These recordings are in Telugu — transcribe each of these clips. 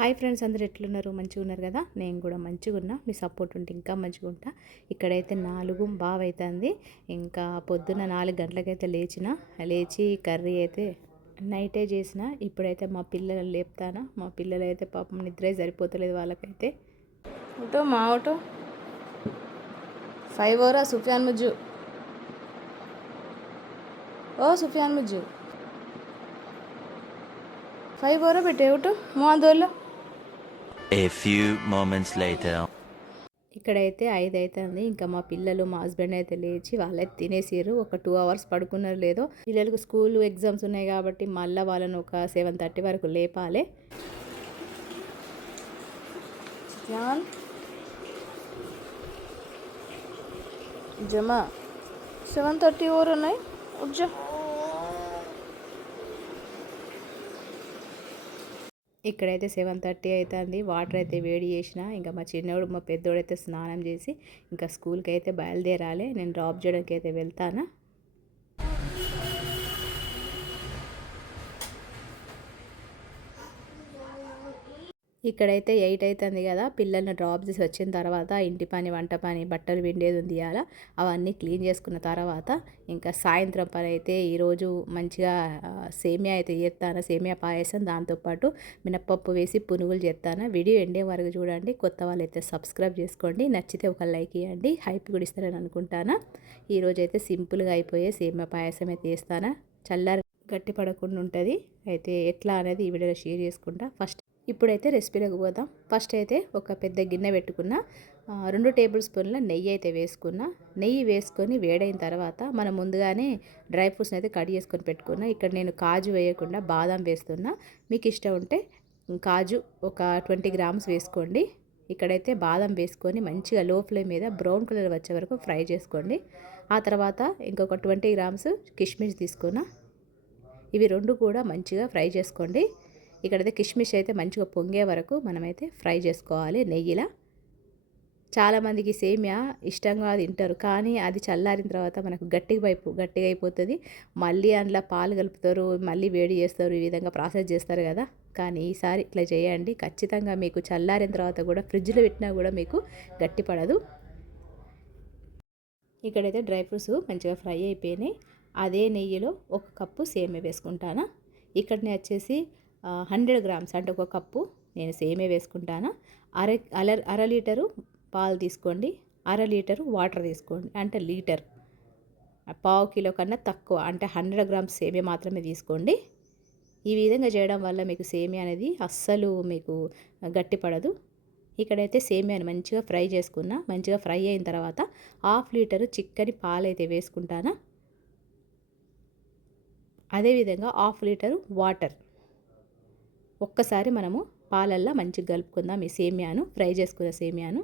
హాయ్ ఫ్రెండ్స్, అందరూ ఎట్లున్నారు? మంచిగా ఉన్నారు కదా? నేను కూడా మంచిగా ఉన్నా. మీ సపోర్ట్ ఉంటే ఇంకా మంచిగా ఉంటా. ఇక్కడైతే 4 బావ్ అవుతుంది. ఇంకా పొద్దున్న 4 గంటలకైతే లేచి కర్రీ అయితే నైటే చేసిన. ఇప్పుడైతే మా పిల్లలు లేపుతానా. మా పిల్లలు అయితే పాపం నిద్రే సరిపోతలేదు వాళ్ళకైతే. ఆటో మా ఆటో 5 ఓరా సుఫియాన్ ముజ్జు. ఓ సుఫియాన్ ముజ్జు 5 ఓరా బెట్టే ఆటో మా దోలో. A few moments later. ఇక్కడైతే 5 అవుతుంది. ఇంకా మా పిల్లలు మా హస్బెండ్ అయితే లేచి వాళ్ళైతే తినేసారు. ఒక 2 అవర్స్ పడుకున్నారు లేదో. పిల్లలకు స్కూల్ ఎగ్జామ్స్ ఉన్నాయి కాబట్టి మళ్ళీ వాళ్ళని ఒక 7:30 వరకు లేపాలి. జమా 7:30 ఓవర్ ఉన్నాయి. ఉజ్జా ఇక్కడైతే 7:30 అవుతుంది. వాటర్ అయితే వేడి చేసిన. ఇంకా మా చిన్నోడు మా పెద్దోడు అయితే స్నానం చేసి ఇంకా స్కూల్కి అయితే బయలుదేరాలి. నేను డ్రాప్ చేయడానికి అయితే వెళ్తాను. ఇక్కడైతే 8 అవుతుంది కదా. పిల్లల్ని డ్రాప్ చేసి వచ్చిన తర్వాత ఇంటి పని, వంట పని, బట్టలు పిండేది ఉంది ఇవాళ. అవన్నీ క్లీన్ చేసుకున్న తర్వాత ఇంకా సాయంత్రం పని అయితే ఈరోజు మంచిగా సేమియా అయితే చేస్తాను. సేమియా పాయసం, దాంతోపాటు మినప్పప్పు వేసి పునుగులు చేస్తాను. వీడియో ఎండే వరకు చూడండి. కొత్త వాళ్ళు అయితే సబ్స్క్రైబ్ చేసుకోండి. నచ్చితే ఒక లైక్ ఇవ్వండి. హైప్ కూడా ఇస్తారని అనుకుంటాను. ఈరోజు అయితే సింపుల్గా అయిపోయే సేమియా పాయసం అయితే చేస్తాను. చల్లారి గట్టి పడకుండా ఉంటుంది. అయితే ఎట్లా అనేది ఈ వీడియోలో షేర్ చేసుకుంటా. ఇప్పుడైతే రెసిపీలోకి పోదాం. ఫస్ట్ అయితే ఒక పెద్ద గిన్నె పెట్టుకున్న. 2 టేబుల్ స్పూన్ల నెయ్యి అయితే వేసుకున్న. నెయ్యి వేసుకొని వేడైన తర్వాత మనం ముందుగానే డ్రై ఫ్రూట్స్ని అయితే కట్ చేసుకొని పెట్టుకున్నా. ఇక్కడ నేను కాజు వేయకుండా బాదం వేస్తున్నా. మీకు ఇష్టం ఉంటే కాజు ఒక 20 గ్రామ్స్ వేసుకోండి. ఇక్కడైతే బాదం వేసుకొని మంచిగా లో ఫ్లేమ్ మీద బ్రౌన్ కలర్ వచ్చే వరకు ఫ్రై చేసుకోండి. ఆ తర్వాత ఇంకొక 20 గ్రామ్స్ కిస్మిస్ తీసుకున్నా. ఇవి 2 కూడా మంచిగా ఫ్రై చేసుకోండి. ఇక్కడైతే కిస్మిస్ అయితే మంచిగా పొంగే వరకు మనమైతే ఫ్రై చేసుకోవాలి నెయ్యిలా. చాలామందికి సేమియా ఇష్టంగా తింటారు, కానీ అది చల్లారిన తర్వాత మనకు గట్టిగా అయిపోతుంది. మళ్ళీ అందులో పాలు కలుపుతారు, మళ్ళీ వేడి చేస్తారు, ఈ విధంగా ప్రాసెస్ చేస్తారు కదా. కానీ ఈసారి ఇట్లా చేయండి. ఖచ్చితంగా మీకు చల్లారిన తర్వాత కూడా ఫ్రిడ్జ్లో పెట్టినా కూడా మీకు గట్టి పడదు. ఇక్కడైతే డ్రై ఫ్రూట్స్ మంచిగా ఫ్రై అయిపోయినాయి. అదే నెయ్యిలో 1 కప్పు సేమియా వేసుకుంటాను. ఇక్కడ నేను వచ్చేసి 100 గ్రామ్స్ అంటే 1 కప్పు నేను సేమియా వేసుకుంటాను. అర లీటరు పాలు తీసుకోండి. అర లీటరు వాటర్ తీసుకోండి. అంటే లీటర్, పావు కిలో కన్నా తక్కువ, అంటే 100 గ్రామ్స్ సేమియా మాత్రమే తీసుకోండి. ఈ విధంగా చేయడం వల్ల మీకు సేమియా అనేది అస్సలు మీకు గట్టిపడదు. ఇక్కడైతే సేమియాని మంచిగా ఫ్రై చేసుకున్నా. మంచిగా ఫ్రై అయిన తర్వాత 1/2 లీటరు చిక్కని పాలు అయితే వేసుకుంటాను. అదేవిధంగా 1/2 లీటరు వాటర్. ఒక్కసారి మనము పాలల్లో మంచిగా కలుపుకుందాం ఈ సేమియాను, ఫ్రై చేసుకున్న సేమియాను.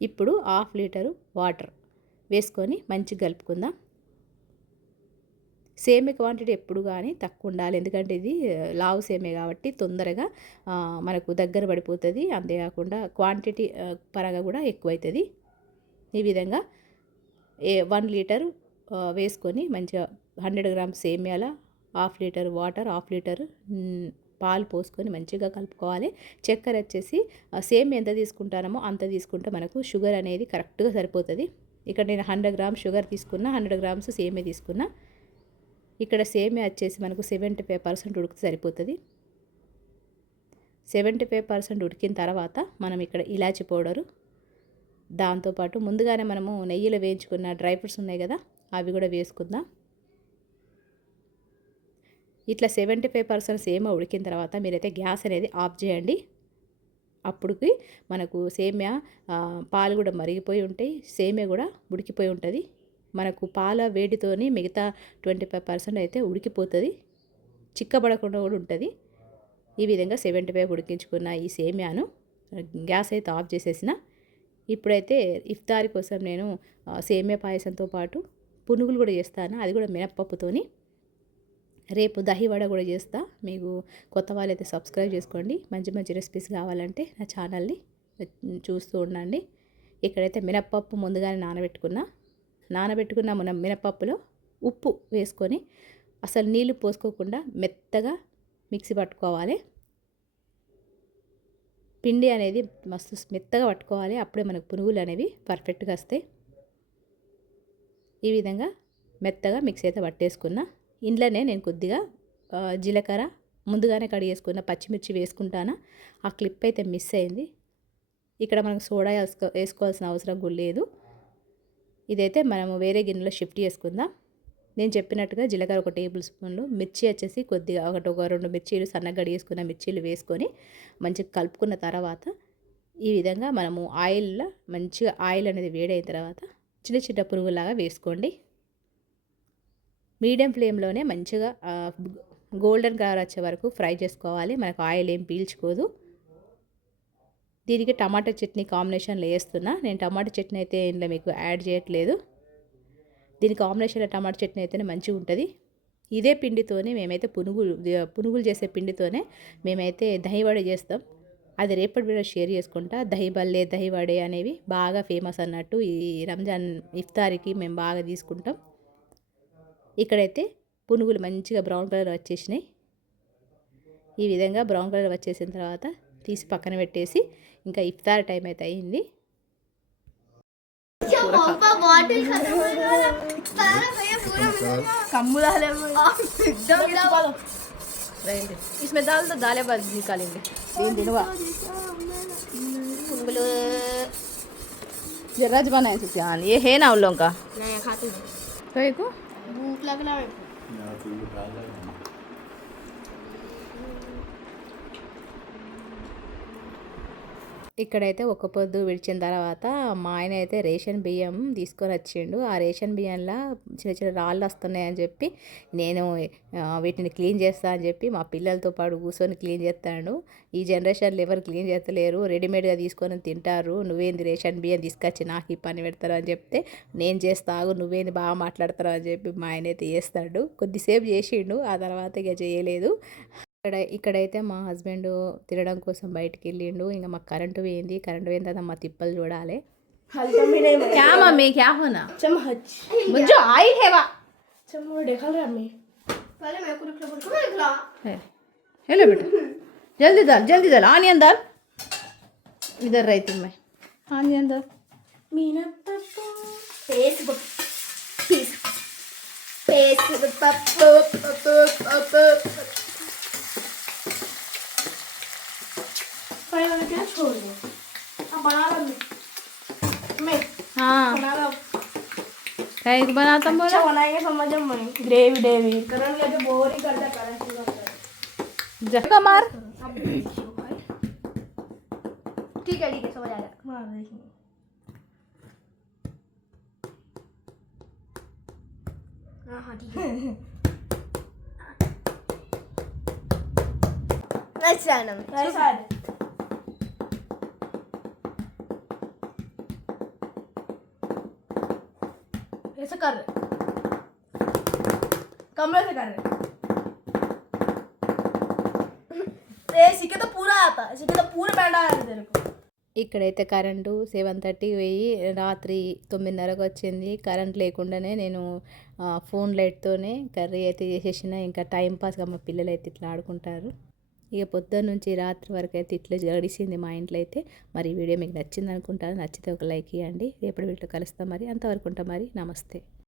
ఇప్పుడు 1/2 లీటరు వాటర్ వేసుకొని మంచిగా కలుపుకుందాం. సేమియా క్వాంటిటీ ఎప్పుడు కానీ తక్కువ ఉండాలి, ఎందుకంటే ఇది లావు సేమియా కాబట్టి తొందరగా మనకు దగ్గర పడిపోతుంది. అంతేకాకుండా క్వాంటిటీ పరంగా కూడా ఎక్కువ అవుతుంది. ఈ విధంగా 1 లీటరు వేసుకొని మంచిగా 100 గ్రామ్స్ సేమియాల 1/2 లీటర్ వాటర్, 1/2 లీటర్ పాలు పోసుకొని మంచిగా కలుపుకోవాలి. చక్కెర వచ్చేసి సేమ్ ఎంత తీసుకుంటామో అంత తీసుకుంటే మనకు షుగర్ అనేది కరెక్ట్గా సరిపోతుంది. ఇక్కడ నేను 100 గ్రామ్స్ షుగర్ తీసుకున్నా, 100 గ్రామ్స్ సేమియా తీసుకున్నా. ఇక్కడ సేమియా వచ్చేసి మనకు 75% ఉడికితే సరిపోతుంది. 75% ఉడికిన తర్వాత మనం ఇక్కడ ఇలాచి పౌడరు, దాంతోపాటు ముందుగానే మనము నెయ్యిలో వేయించుకున్న డ్రై ఫ్రూట్స్ ఉన్నాయి కదా, అవి కూడా వేసుకుందాం. ఇట్లా 75% సేమియా ఉడికిన తర్వాత మీరైతే గ్యాస్ అనేది ఆఫ్ చేయండి. అప్పటికి మనకు సేమియా పాలు కూడా మరిగిపోయి ఉంటాయి, సేమియా కూడా ఉడికిపోయి ఉంటుంది. మనకు పాల వేడితోని మిగతా 25% అయితే ఉడికిపోతుంది, చిక్కబడకుండా కూడా ఉంటుంది. ఈ విధంగా 75 ఉడికించుకున్న ఈ సేమియాను గ్యాస్ అయితే ఆఫ్ చేసేసిన. ఇప్పుడైతే ఇఫ్తార్ కోసం నేను సేమియా పాయసంతో పాటు పునుగులు కూడా చేస్తాను. అది కూడా మినప్పప్పుతోని. రేపు దహివడ కూడా చేస్తా. మీకు కొత్త వాళ్ళైతే సబ్స్క్రైబ్ చేసుకోండి. మంచి మంచి రెసిపీస్ కావాలంటే నా ఛానల్ని చూస్తూ ఉండండి. ఇక్కడైతే మినప్పప్పు ముందుగానే నానబెట్టుకున్న మినప్పప్పులో ఉప్పు వేసుకొని అసలు నీళ్ళు పోసుకోకుండా మెత్తగా మిక్సీ పట్టుకోవాలి. పిండి అనేది మస్తు మెత్తగా పట్టుకోవాలి, అప్పుడే మనకు పునుగులు అనేవి పర్ఫెక్ట్గా వస్తాయి. ఈ విధంగా మెత్తగా మిక్స్ అయితే పట్టేసుకున్నా. ఇంట్లోనే నేను కొద్దిగా జీలకర్ర ముందుగానే కడిగేసుకున్న పచ్చిమిర్చి వేసుకుంటాను. ఆ క్లిప్ అయితే మిస్ అయింది. ఇక్కడ మనకు సోడా వేసుకోవాల్సిన అవసరం కూడా లేదు. ఇదైతే మనము వేరే గిన్నెలో షిఫ్ట్ చేసుకుందాం. నేను చెప్పినట్టుగా జీలకర్ర 1 టేబుల్ స్పూన్లు, మిర్చి వచ్చేసి కొద్దిగా ఒక 2 మిర్చీలు సన్నగా కడిగేసుకున్న మిర్చీలు వేసుకొని మంచిగా కలుపుకున్న తర్వాత ఈ విధంగా మనము ఆయిల్లో మంచిగా ఆయిల్ అనేది వేడైన తర్వాత చిన్న చిన్న పురుగులాగా వేసుకోండి. మీడియం ఫ్లేమ్లోనే మంచిగా గోల్డెన్ కలర్ వచ్చే వరకు ఫ్రై చేసుకోవాలి. మనకు ఆయిల్ ఏం పీల్చుకోదు. దీనికి టమాటా చట్నీ కాంబినేషన్లో వేస్తున్నా. నేను టమాటా చట్నీ అయితే ఇందులో మీకు యాడ్ చేయట్లేదు. దీని కాంబినేషన్లో టమాటా చట్నీ అయితేనే మంచిగా ఉంటుంది. ఇదే పిండితోనే మేమైతే పునుగులు చేసే పిండితోనే మేమైతే దహి వడ చేస్తాం. అది రేపటి వీడియో షేర్ చేసుకుంటా. దహి బల్లే, దహి వడే అనేవి బాగా ఫేమస్ అన్నట్టు. ఈ రంజాన్ ఇఫ్తారీకి మేము బాగా తీసుకుంటాం. ఇక్కడైతే పునుగులు మంచిగా బ్రౌన్ కలర్ వచ్చేసినాయి. ఈ విధంగా బ్రౌన్ కలర్ వచ్చేసిన తర్వాత తీసి పక్కన పెట్టేసి ఇంకా ఇఫ్తార్ టైం అయితే అయింది. इसमें दाल तो दालें बाद निकालेंगे. तीन दिन हुआ जरा जबाना है सुफियान, ये है ना उन लोगों का. नहीं खाते तो एक भूख लगना है. ఇక్కడైతే ఒక పొద్దు విడిచిన తర్వాత మా ఆయన అయితే రేషన్ బియ్యం తీసుకొని వచ్చిండు. ఆ రేషన్ బియ్యంలో చిన్న చిన్న రాళ్ళు వస్తున్నాయని చెప్పి నేను వీటిని క్లీన్ చేస్తా అని చెప్పి మా పిల్లలతో పాటు కూర్చొని క్లీన్ చేస్తాడు. ఈ జనరేషన్లో ఎవరు క్లీన్ చేస్తలేరు, రెడీమేడ్గా తీసుకొని తింటారు. నువ్వేంది రేషన్ బియ్యం తీసుకొచ్చి నాకు ఈ పని పెడతారు అని చెప్తే నేను చేస్తాగు, నువ్వేంది బాగా మాట్లాడతారు అని చెప్పి మా ఆయన అయితే చేస్తాడు. కొద్దిసేపు చేసిండు, ఆ తర్వాత ఇక చేయలేదు. ఇక్కడైతే మా హస్బెండ్ తినడం కోసం బయటికి వెళ్ళిండు. ఇంకా మాకు కరెంటు పోయింది. కరెంటు పోయిన తర్వాత మా తిప్పలు చూడాలి. क्या मम्मी क्या होना चम्मच मुझे आई है वा चम्मच देखा रहा मैं पहले मैं कुछ निकला हेलो बेटा जल्दी डाल आनियन डाल इधर रहती मैं आनियन डाल मीना पप्पू फेसबुक पप्पू पहले मैंने क्या छोड़ दिया अब बना रहा मैं हाँ बना क्या बनाता हूँ अच्छा बनाएंगे समझ में ग्रेवी करण लगे बोर ही करता करण जगह मार ठीक है समझ आ गया मार देखेंगे हाँ ठीक है अच्छा ना ऐसा ऐसा कर रहे कमरे से कर रहे सीखे तो पूरा आता है सीखे तो पूरा बैंड आया तेरे को. ఇక్కడైతే కరెంటు 7:30 పోయి రాత్రి 9:30కి వచ్చింది. కరెంట్ లేకుండానే నేను ఫోన్ లైట్తోనే కర్రీ అయితే చేసేసిన. ఇంకా టైంపాస్గా మా పిల్లలు అయితే ఇట్లా ఆడుకుంటారు. ఇక పొద్దున్న నుంచి రాత్రి వరకు అయితే ఇట్లా గడిచింది మా ఇంట్లో అయితే. మరి ఈ వీడియో మీకు నచ్చింది అనుకుంటాను. నచ్చితే ఒక లైక్ ఇవ్వండి. రేపటి వీడియోలో కలుస్తాం మరి. అంతవరకు ఉంటాం మరి. నమస్తే.